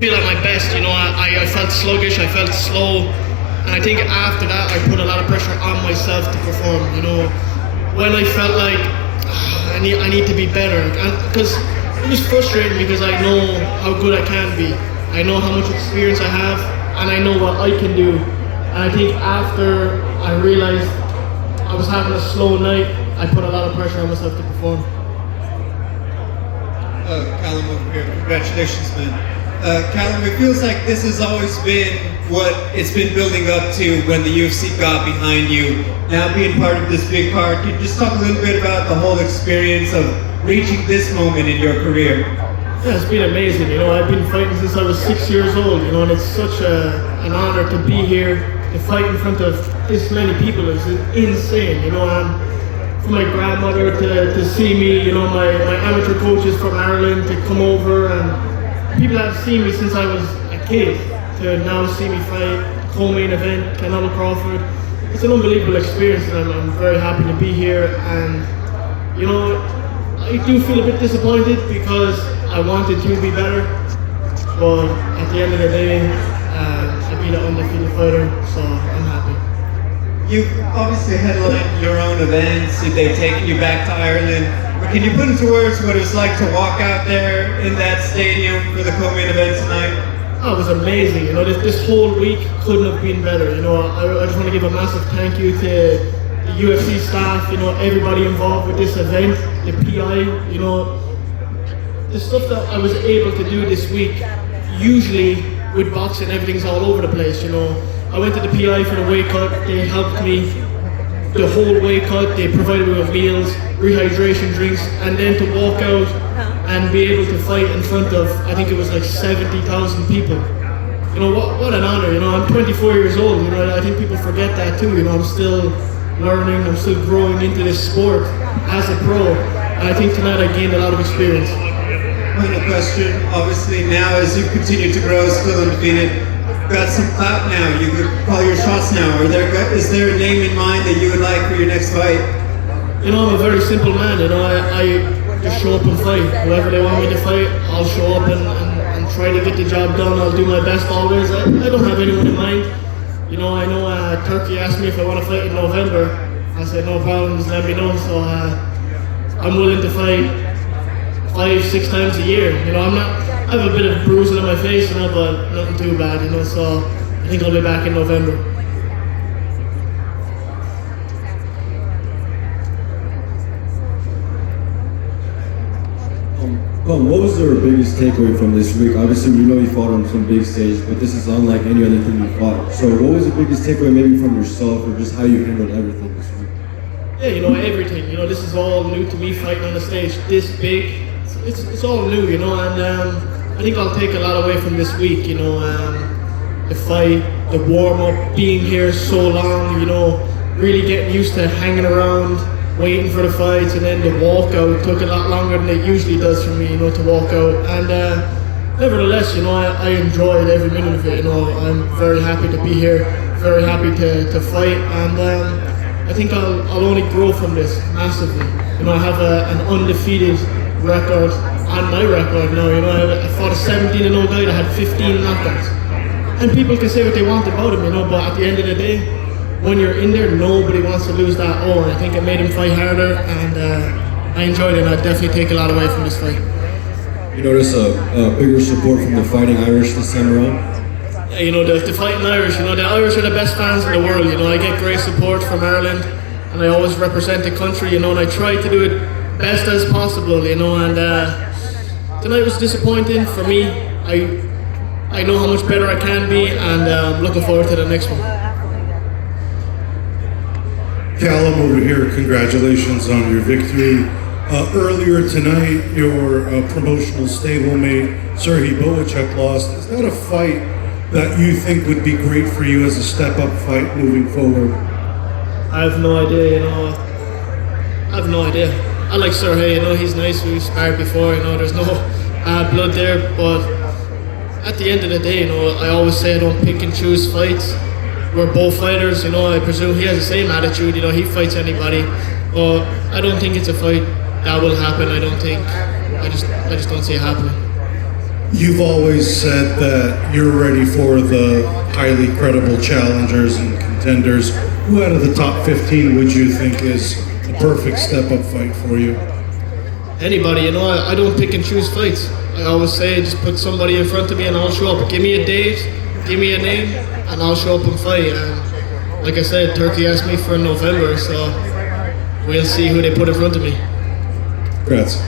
feel at my best. I felt sluggish, I felt slow, and I think after that I put a lot of pressure on myself to perform. When I felt like I need to be better, because it was frustrating because I know how good I can be, I know how much experience I have, and I know what I can do. And I think after I realized I was having a slow night, I put a lot of pressure on myself to perform. Callum over here, congratulations, man. Callum, it feels like this has always been what it's been building up to when the UFC got behind you. Now being part of this big card, can you just talk a little bit about the whole experience of reaching this moment in your career? Yeah, it's been amazing. I've been fighting since I was 6 years old, and it's such an honor to be here, to fight in front of this many people. It's insane, and for my grandmother to see me, my amateur coaches from Ireland to come over, and people have seen me since I was a kid to now see me fight, co-main event, Canelo Crawford. It's an unbelievable experience, and I'm very happy to be here. And I do feel a bit disappointed because I wanted to be better, but at the end of the day, I beat an undefeated fighter, so I'm happy. You've obviously headlined your own events, they've taken you back to Ireland. But can you put into words what it's like to walk out there in that stadium for the co-main event tonight? Oh, it was amazing. This whole week couldn't have been better. I just want to give a massive thank you to the UFC staff, everybody involved with this event, the PI, the stuff that I was able to do this week. Usually with boxing, everything's all over the place, I went to the PI for the weight cut, they helped me the whole weight cut, they provided me with meals, rehydration drinks, and then to walk out and be able to fight in front of, I think it was like 70,000 people. What an honor, I'm 24 years old, I think people forget that too, I'm still learning, I'm still growing into this sport as a pro, and I think tonight I gained a lot of experience. Final question, obviously now as you continue to grow, still undefeated, got some clout now, you could call your shots now. Is there a name in mind that you would like for your next fight? I'm a very simple man, I just show up and fight. Whoever they want me to fight, I'll show up and try to get the job done. I'll do my best always. I don't have anyone in mind. I know Turkey asked me if I want to fight in November. I said no problems, let me know. So I'm willing to fight 5-6 times a year. I have a bit of bruising on my face, but nothing too bad, so I think I'll be back in November. What was your biggest takeaway from this week? Obviously, we know you fought on some big stage, but this is unlike any other thing you fought. So what was the biggest takeaway maybe from yourself or just how you handled everything this week? Yeah, everything. This is all new to me, fighting on a stage this big. It's all new, and I think I'll take a lot away from this week, the fight, the warm-up, being here so long, really getting used to hanging around, waiting for the fights, and then the walkout took a lot longer than it usually does for me, to walk out. And nevertheless, I enjoyed every minute of it, I'm very happy to be here, very happy to fight, and I think I'll only grow from this massively. I have an undefeated record on my record now, I fought a 17-0 guy that had 15 knockouts. And people can say what they want about him, but at the end of the day, when you're in there, nobody wants to lose that. And I think it made him fight harder, and I enjoyed it, and I'd definitely take a lot away from this fight. You notice a bigger support from the Fighting Irish this time around? Yeah, the Fighting Irish, the Irish are the best fans in the world, I get great support from Ireland, and I always represent the country, and I try to do it best as possible, and tonight was disappointing for me. I know how much better I can be, and I'm looking forward to the next one. Callum over here, congratulations on your victory. Earlier tonight, your promotional stablemate, Serhii Bohacek, lost. Is that a fight that you think would be great for you as a step-up fight moving forward? I have no idea, I have no idea. I like Serhii, he's nice, we've sparred before, there's no blood there, but at the end of the day, I always say I don't pick and choose fights. We're both fighters, I presume he has the same attitude, he fights anybody, but I don't think it's a fight that will happen, I don't think. I just don't see it happening. You've always said that you're ready for the highly credible challengers and contenders. Who out of the top 15 would you think is the perfect step-up fight for you? Anybody, you know, I don't pick and choose fights. I always say just put somebody in front of me and I'll show up. Give me a date, give me a name, and I'll show up and fight. And like I said, Turkey asked me for November, so we'll see who they put in front of me. Congrats.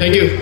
Thank you.